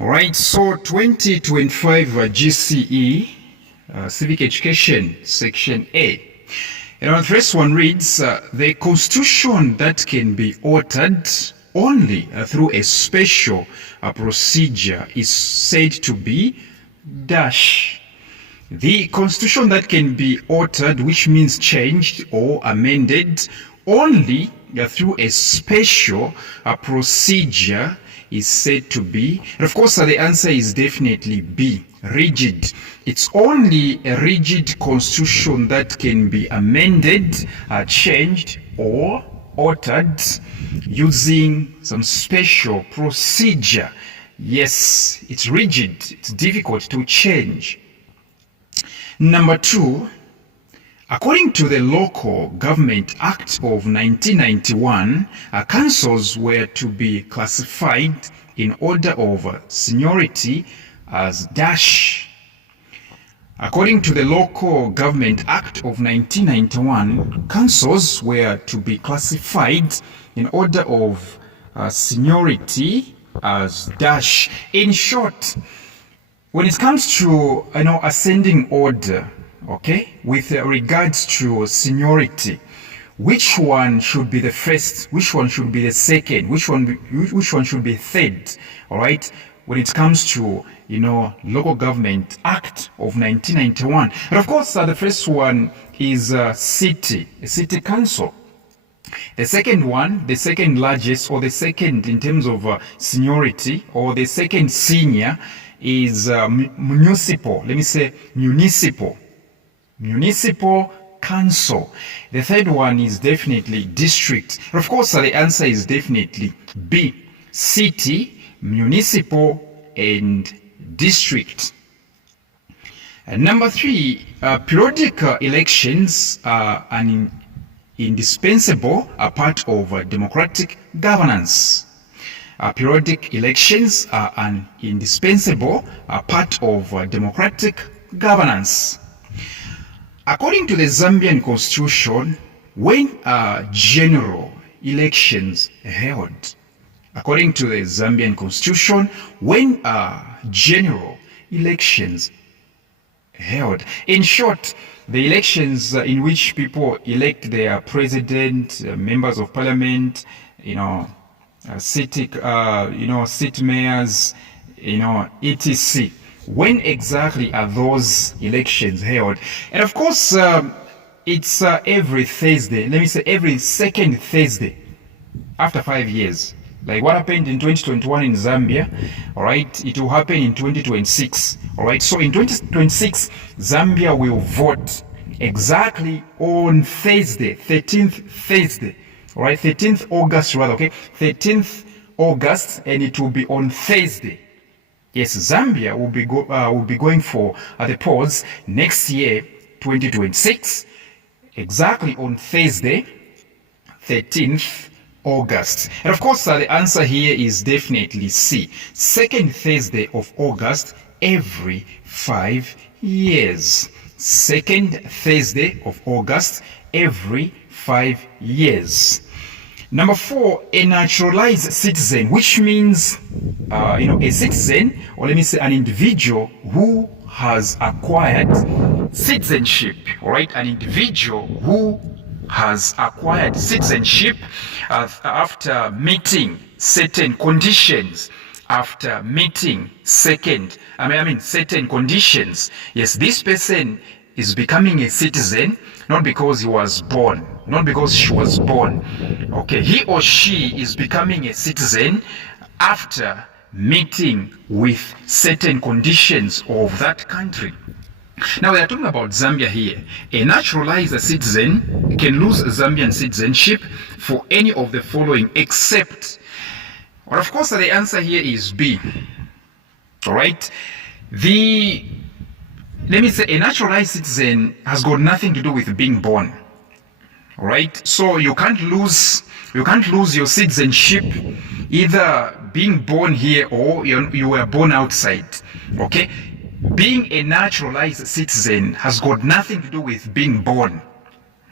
All right, so 2025 GCE, Civic Education, Section A. And the first one reads, the constitution that can be altered only through a special procedure is said to be dash. The constitution that can be altered, which means changed or amended, only through a special procedure is said to be, and of course the answer is definitely B, rigid. It's only a rigid constitution that can be amended, changed or altered using some special procedure. Yes, it's rigid, it's difficult to change. Number 2, according to the Local Government Act of 1991, councils were to be classified in order of seniority as dash. According to the Local Government Act of 1991, councils were to be classified in order of seniority as dash. In short, when it comes to ascending order, okay, with regards to seniority, which one should be the first, which one should be the second, which one should be third, all right, when it comes to Local Government Act of 1991. And of course the first one is a city council. The second one, the second largest, or the second in terms of seniority, or the second senior is municipal. Let me say municipal council. The third one is definitely district. And of course the answer is definitely B, city, municipal and district. And number 3, periodic elections are an indispensable part of democratic governance. Periodic elections are an indispensable part of democratic governance. According to the Zambian constitution, when are general elections held? According to the Zambian constitution, when are general elections held? In short, the elections in which people elect their president, members of parliament, city mayors, etc. When exactly are those elections held? And of course, it's every Thursday. Let me say every second Thursday after 5 years. Like what happened in 2021 in Zambia, all right, it will happen in 2026, all right. So in 2026, Zambia will vote exactly on Thursday, 13th Thursday, all right, 13th August rather, okay, 13th August, and it will be on Thursday. Yes, Zambia will be going for the polls next year, 2026, exactly on Thursday, 13th August. And of course, the answer here is definitely C, second Thursday of August every 5 years. Second Thursday of August every 5 years. Number 4, a naturalized citizen, which means, a citizen, or let me say an individual who has acquired citizenship, all right, an individual who has acquired citizenship after meeting certain conditions, after meeting certain conditions. Yes, this person is becoming a citizen not because he was born, not because she was born. Okay, he or she is becoming a citizen after meeting with certain conditions of that country. Now we are talking about Zambia here. A naturalized citizen can lose Zambian citizenship for any of the following except, well, of course the answer here is B. All right, let me say a naturalized citizen has got nothing to do with being born. All right, so you can't lose your citizenship either being born here or you were born outside. Okay, being a naturalized citizen has got nothing to do with being born.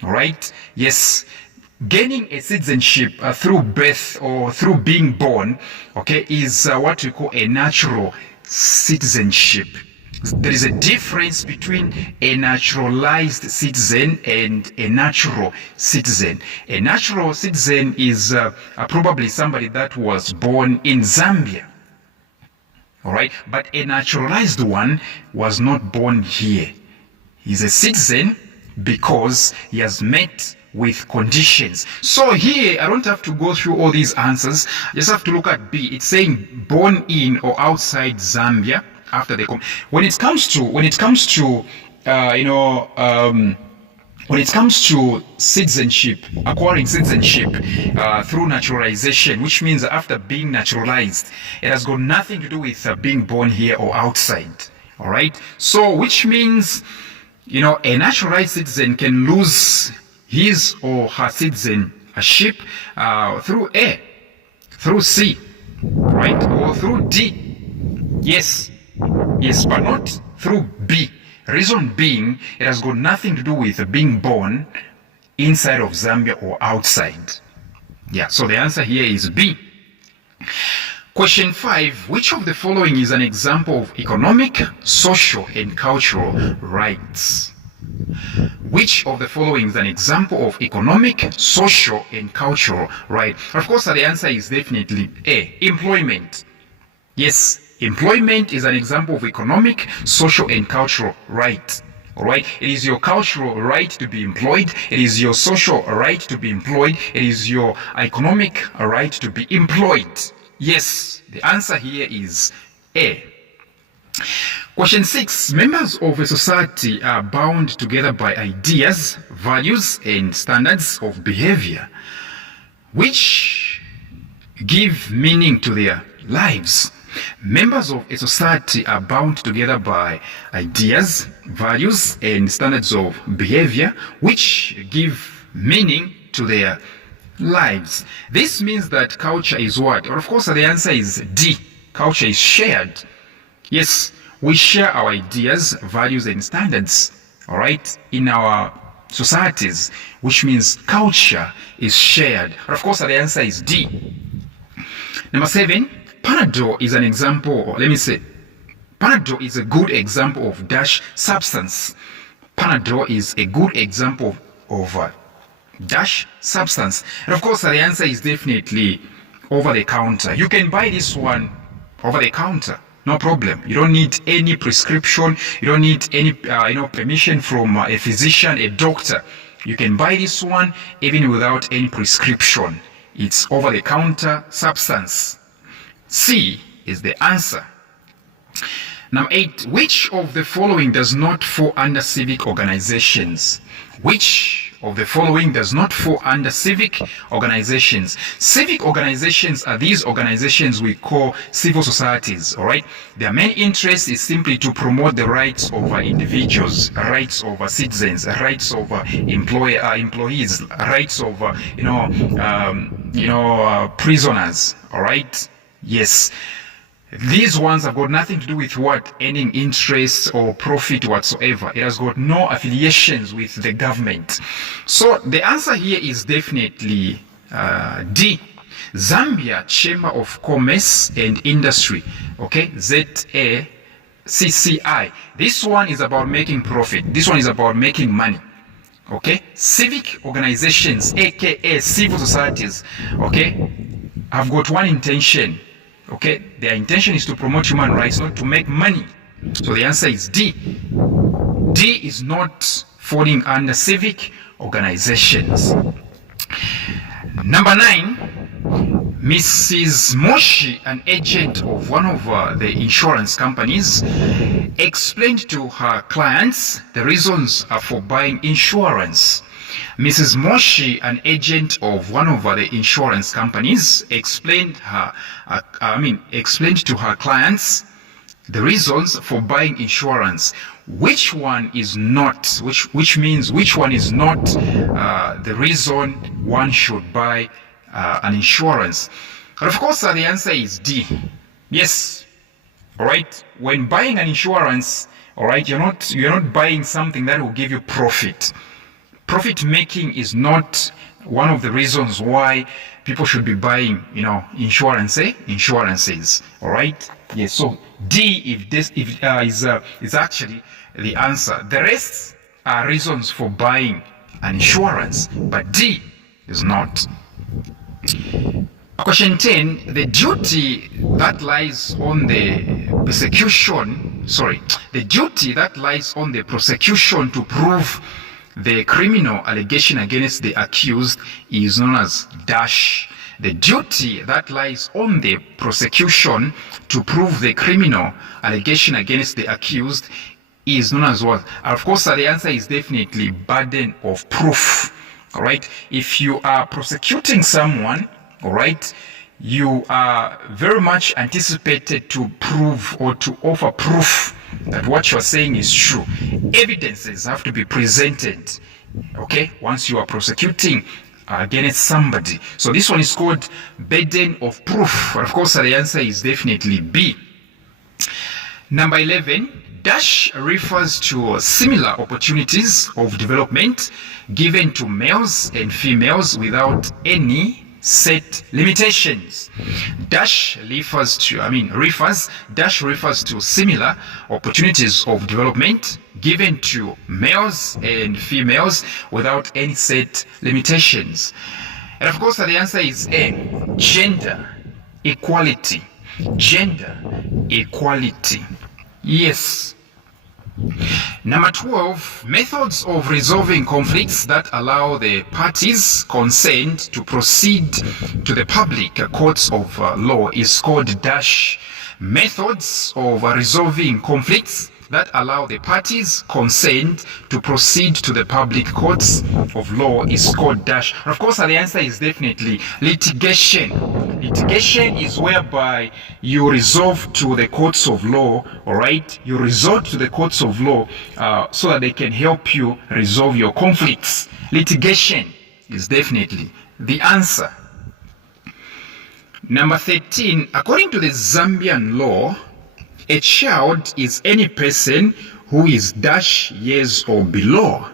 All right, yes, gaining a citizenship through birth or through being born, okay, is what we call a natural citizenship. There is a difference between a naturalized citizen and a natural citizen. A natural citizen is probably somebody that was born in Zambia. All right, but a naturalized one was not born here. He's a citizen because he has met with conditions. So here, I don't have to go through all these answers. I just have to look at B. It's saying born in or outside Zambia after they come. When it comes to citizenship, acquiring citizenship through naturalization, which means after being naturalized, it has got nothing to do with being born here or outside. All right. So, which means, a naturalized citizen can lose his or her citizenship through A, through C, right, or through D. Yes, but not through B. Reason being, it has got nothing to do with being born inside of Zambia or outside. Yeah, so the answer here is B. Question 5. Which of the following is an example of economic, social, and cultural rights? Which of the following is an example of economic, social, and cultural right? Of course, the answer is definitely A, employment. Yes, employment is an example of economic, social, and cultural right. All right, it is your cultural right to be employed. It is your social right to be employed. It is your economic right to be employed. Yes, the answer here is A. Question 6. Members of a society are bound together by ideas, values, and standards of behavior, which give meaning to their lives. Members of a society are bound together by ideas, values, and standards of behavior, which give meaning to their lives. This means that culture is what? Or of course, the answer is D. Culture is shared. Yes, we share our ideas, values, and standards, all right, in our societies, which means culture is shared. Of course, the answer is D. Number 7, Panadol is an example, or let me say, Panadol is a good example of dash substance. Panadol is a good example of dash substance. And of course, the answer is definitely over the counter. You can buy this one over the counter. No problem. You don't need any prescription. You don't need any, permission from a physician, a doctor. You can buy this one even without any prescription. It's over-the-counter substance. C is the answer. Number 8. Which of the following does not fall under civic organizations? Which of the following does not fall under civic organizations? Civic organizations are these organizations we call civil societies, all right? Their main interest is simply to promote the rights of individuals, rights of citizens, rights of employees, rights of prisoners, all right? Yes. These ones have got nothing to do with what? Earning interest or profit whatsoever. It has got no affiliations with the government. So the answer here is definitely D. Zambia Chamber of Commerce and Industry. Okay, ZACCI. This one is about making profit. This one is about making money. Okay, civic organizations, aka civil societies, okay, have got one intention. Okay, their intention is to promote human rights, not to make money. So the answer is D. D is not falling under civic organizations. Number 9, Mrs. Moshi, an agent of one of the insurance companies, explained to her clients the reasons for buying insurance. Mrs. Moshi, an agent of one of the insurance companies, explained to her clients the reasons for buying insurance. Which one is not? Which means which one is not the reason one should buy an insurance? And of course, the answer is D. Yes. All right. When buying an insurance, all right, you're not buying something that will give you profit. Profit making is not one of the reasons why people should be buying, insurances. All right. Yes. So D, is actually the answer. The rest are reasons for buying an insurance, but D is not. Question 10, the duty that lies on the prosecution to prove the criminal allegation against the accused is known as dash. The duty that lies on the prosecution to prove the criminal allegation against the accused is known as what? Of course, the answer is definitely burden of proof. All right. If you are prosecuting someone, all right, you are very much anticipated to prove or to offer proof that what you're saying is true. Evidences have to be presented, okay, once you are prosecuting against somebody. So this one is called burden of proof. But of course, the answer is definitely B. Number 11, dash refers to similar opportunities of development given to males and females without any set limitations. Dash refers to similar opportunities of development given to males and females without any set limitations. And of course, the answer is A, gender equality. Gender equality. Yes. Number 12, methods of resolving conflicts that allow the parties concerned to proceed to the public courts of law is called dash. Methods of resolving conflicts that allow the parties concerned to proceed to the public courts of law is called dash. And of course, the answer is definitely litigation. Litigation is whereby you resolve to the courts of law, all right? You resort to the courts of law so that they can help you resolve your conflicts. Litigation is definitely the answer. Number 13, according to the Zambian law, a child is any person who is dash years or below.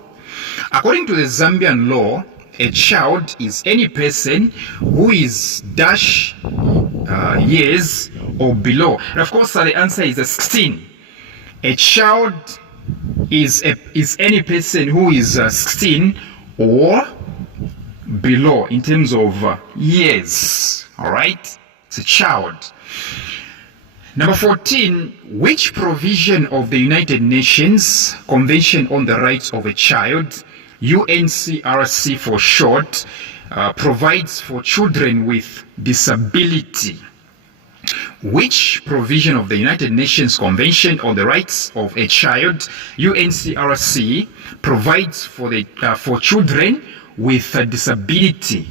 According to the Zambian law, a child is any person who is dash years or below. And of course, the answer is 16. A child is any person who is 16 or below in terms of years. All right? It's a child. Number 14, which provision of the United Nations Convention on the Rights of a Child, UNCRC for short, provides for children with disability? Which provision of the United Nations Convention on the Rights of a Child, UNCRC, provides for children with a disability?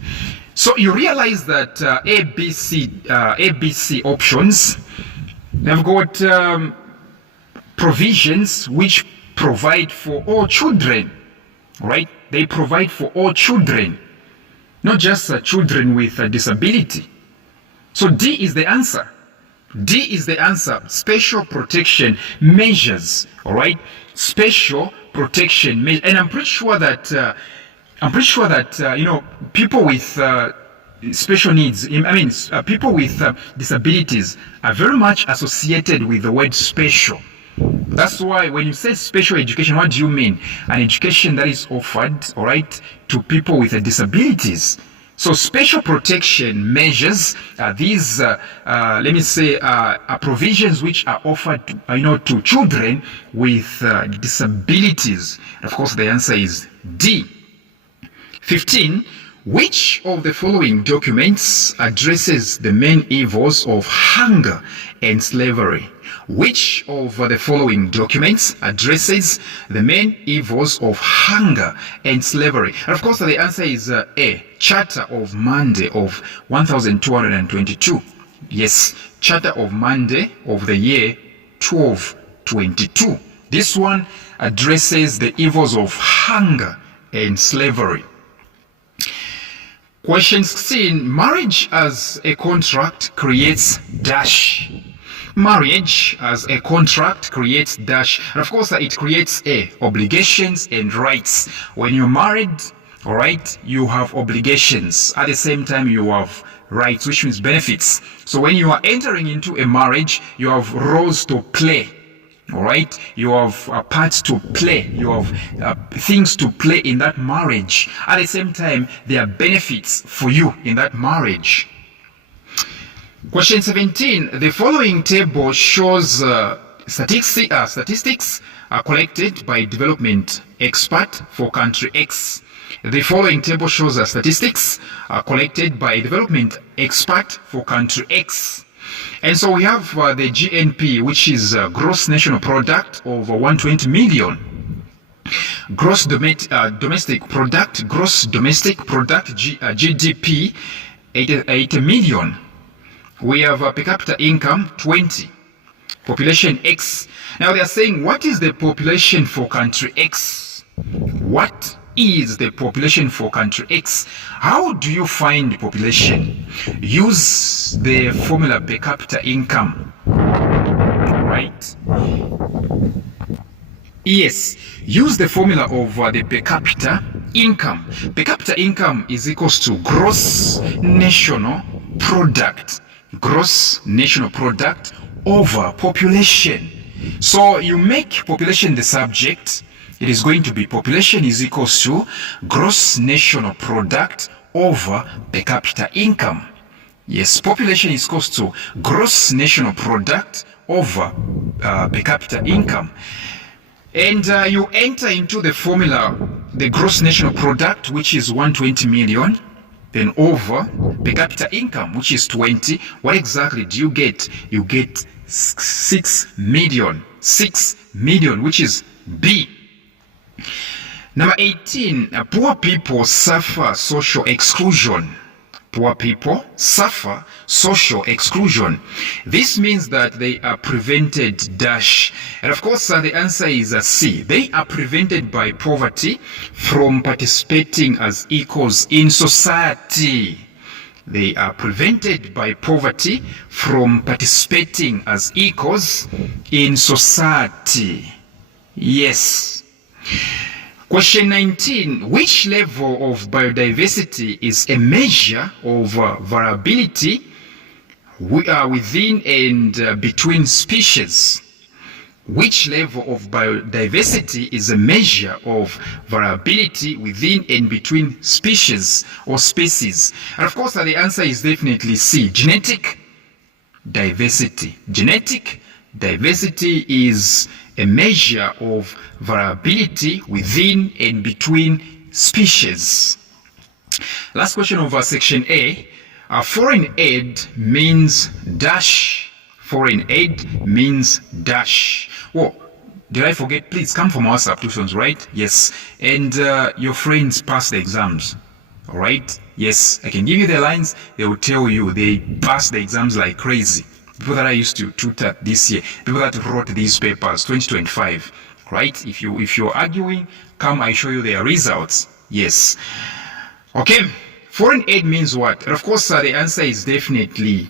So you realize that ABC options, they've got provisions which provide for all children, right? They provide for all children, not just children with a disability. So D is the answer. D is the answer. Special protection measures, all right? Special protection measures. And I'm pretty sure that people with special needs, people with disabilities are very much associated with the word special. That's why when you say special education, what do you mean? An education that is offered, all right, to people with disabilities. So special protection measures are these, are provisions which are offered, to children with disabilities. And of course, the answer is D. 15. Which of the following documents addresses the main evils of hunger and slavery? Which of the following documents addresses the main evils of hunger and slavery? And of course, the answer is A, Charter of Monday of 1222. Yes, Charter of Monday of the year 1222. This one addresses the evils of hunger and slavery. Question 16, marriage as a contract creates dash. Marriage as a contract creates dash. And of course, it creates A, obligations and rights. When you're married, All right, you have obligations. At the same time, you have rights, which means benefits. So when you are entering into a marriage, you have roles to play. All right, you have parts to play. You have things to play in that marriage. At the same time, there are benefits for you in that marriage. Question 17. The following table shows statistics collected by development expert for country X. The following table shows statistics collected by development expert for country X. And so we have the GNP, which is gross national product of 120 million. Gross domestic product, GDP, 80 million. We have per capita income, 20. Population X. Now they are saying, what is the population for country X? What is the population for country X? How do you find the population? Use the formula per capita income. Right? Yes, use the formula of the per capita income. Per capita income is equals to gross national product. Gross national product over population. So you make population the subject. It is going to be population is equals to gross national product over per capita income. Yes, population is equals to gross national product over per capita income. And you enter into the formula, the gross national product, which is 120 million, then over per capita income, which is 20. What exactly do you get? You get 6 million. 6 million, which is B. Number 18, poor people suffer social exclusion. Poor people suffer social exclusion. This means that they are prevented dash. And of course, the answer is C. They are prevented by poverty from participating as equals in society. They are prevented by poverty from participating as equals in society. Yes. Question 19. Which level of biodiversity is a measure of variability within and between species? Which level of biodiversity is a measure of variability within and between species or species? And of course, the answer is definitely C. Genetic diversity. Genetic diversity is a measure of variability within and between species. Last question of section A. Foreign aid means dash. Foreign aid means dash. Oh, did I forget? Please come from our substitutions, right? Yes. And your friends pass the exams. All right? Yes. I can give you the lines. They will tell you they pass the exams like crazy. People that I used to tutor this year, people that wrote these papers, 2025, right? If you're arguing, come, I show you their results. Yes. Okay. Foreign aid means what? And of course, the answer is definitely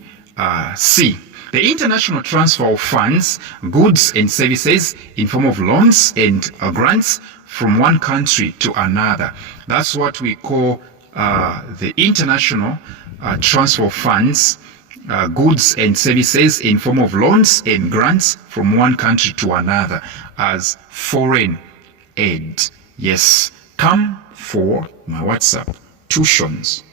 C. The international transfer of funds, goods and services in form of loans and grants from one country to another. That's what we call the international transfer of funds, goods and services in form of loans and grants from one country to another as foreign aid. Yes, come for my WhatsApp tuitions.